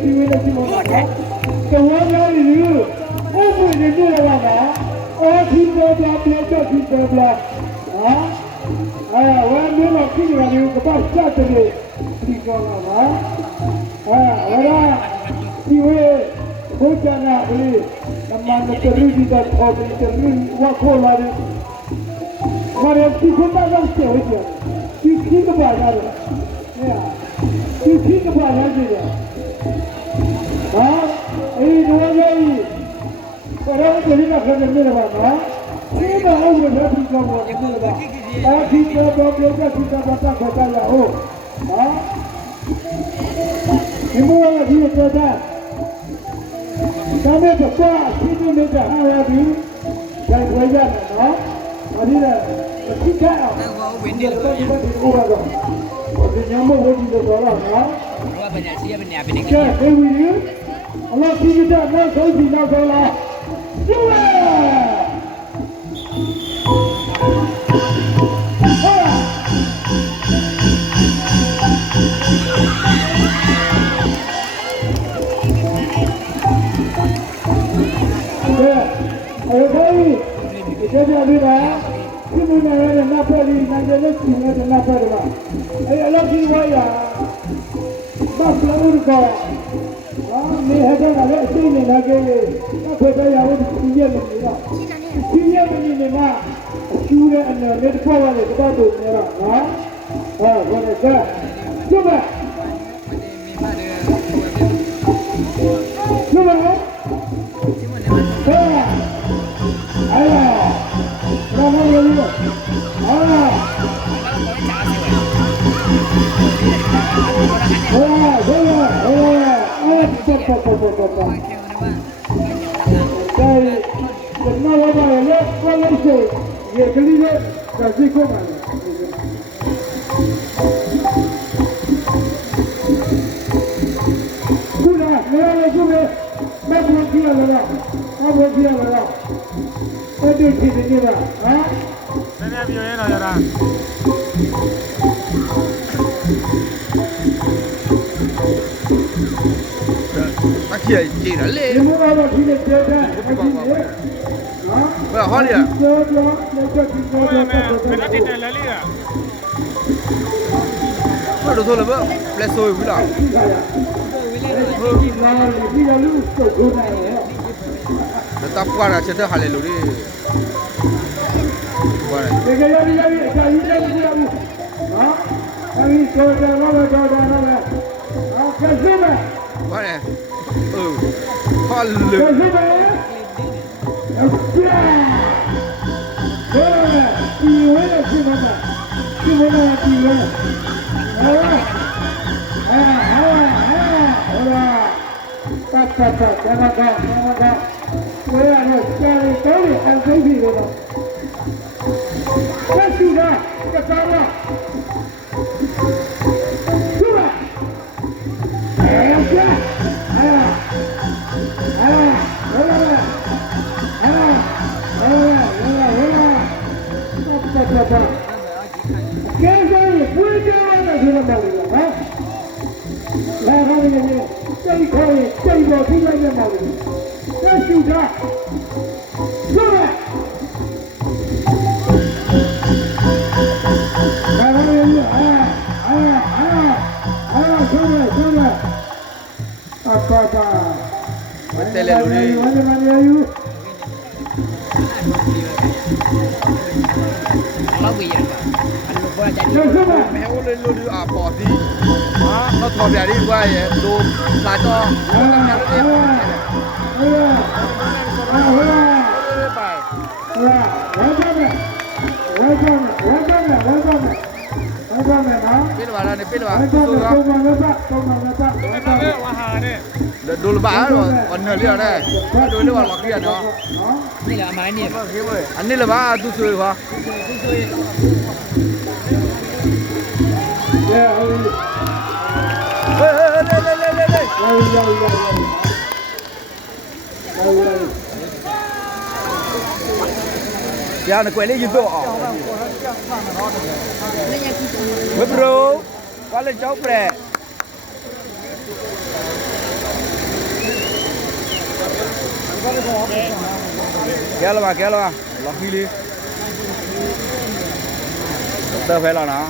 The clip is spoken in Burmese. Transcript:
TV နဲ့ကြည့်လို့နော်ကဝါများရီအိုးဝင်နေကြရပါလားအော်ဒီပေါ်ပြပြတော့ဒီပေါ်ပြဟာဝမ်းမျိုးတော့ကြည့်ရတယ်ကပတ်စတဲ့ဒီကောလာပါဝရဒီဝေဘုရားနာလေးနမနတရီဒီတော့အော်ဒီတရီဝါခေါ်လာတယ်ဘာလဲဒီခုနကတော့ကျေဝကြဒီခိကပါလာတယ်ဒီခိကပါလာတယ်ဟာအေးတော့ကြီးကတော့ဒီလိုခက်နေတယ်ပါနော်ဒီမှာအောက်မှာဒီကောပါဒီကောတော့ပြောကြည့်တာပါတာခေါ်ကြရအောင်ဟာဒီမောကဒီတော့ဒါမဲ့တော့ဒီနေ့ကဟာရပြီဒါကြွေးရတယ်နော်အဒီလည်းဒီကအောင်ဝင်နေလို့ဒီကတော့ဒီညမဝဒီတော့တော့နော်ဘာပညာစီးပညာပဲနေကြတယ်ဒီဝီအလောကြီးကနောက်ဆုံးဒီနောက်ဆုံးလားကျူလာကျေကြပြီလားဒီမနေ့ကနတ်ဖက်လေးနိုင်တယ်လို့ရှင်နေတဲ့နတ်ဖက်တွေကအဲ့အလောက်ကြီးဝါရမဖလောင်းကောဟာနေဟတဲ့ကလည်းအစိမ့်နေတာကလေးနတ်ဖက်ရအောင်ဒီရက်နေတော့ဒီရက်နေနေမှာအကျူးတဲ့အနယ်နဲ့တစ်ခေါက်ရတယ်တော့တူနေတော့နော်ဟောဘယ်နဲ့ကကျုပ်ကကျုပ်ကဟဲ့哎呀，那我有一个，啊，在那我把那我那手也跟你说，在这块买的。是的，没有了，是不是？那不去了吧？那不去了吧？我就去的地方啊！现在表演了，家长。那接着嘞。你们那边去的接着，还去的？啊？不要好的。没那点来哩啊。那都说了不？来收回了。ta qua là trên đó hai lần đi qua này qua này con lửa我呀，家里手里还手机的呢，这修的，这脏了，是吧？哎呀，去，哎呀，哎呀，回来了，哎呀，回来了，这，跟上你不是这样的，听到没有啊？来看这个，这一块这一包听到没有？这修的。mẹ ô lên luôn đi à bỏ tí nó thò bẻ đi qua vậy đồ là cho biết là này biết là đồ là bả rồi còn nửa liều đây đôi là lọc kia nữa đây là máy nè anh đây là bả tu sưởi hả ya nó quay lên YouTube à? Bro, qua lên cháu bè. ကဲလာပါကဲလာပါလော်ကီလေးတော့ဖဲလာနော်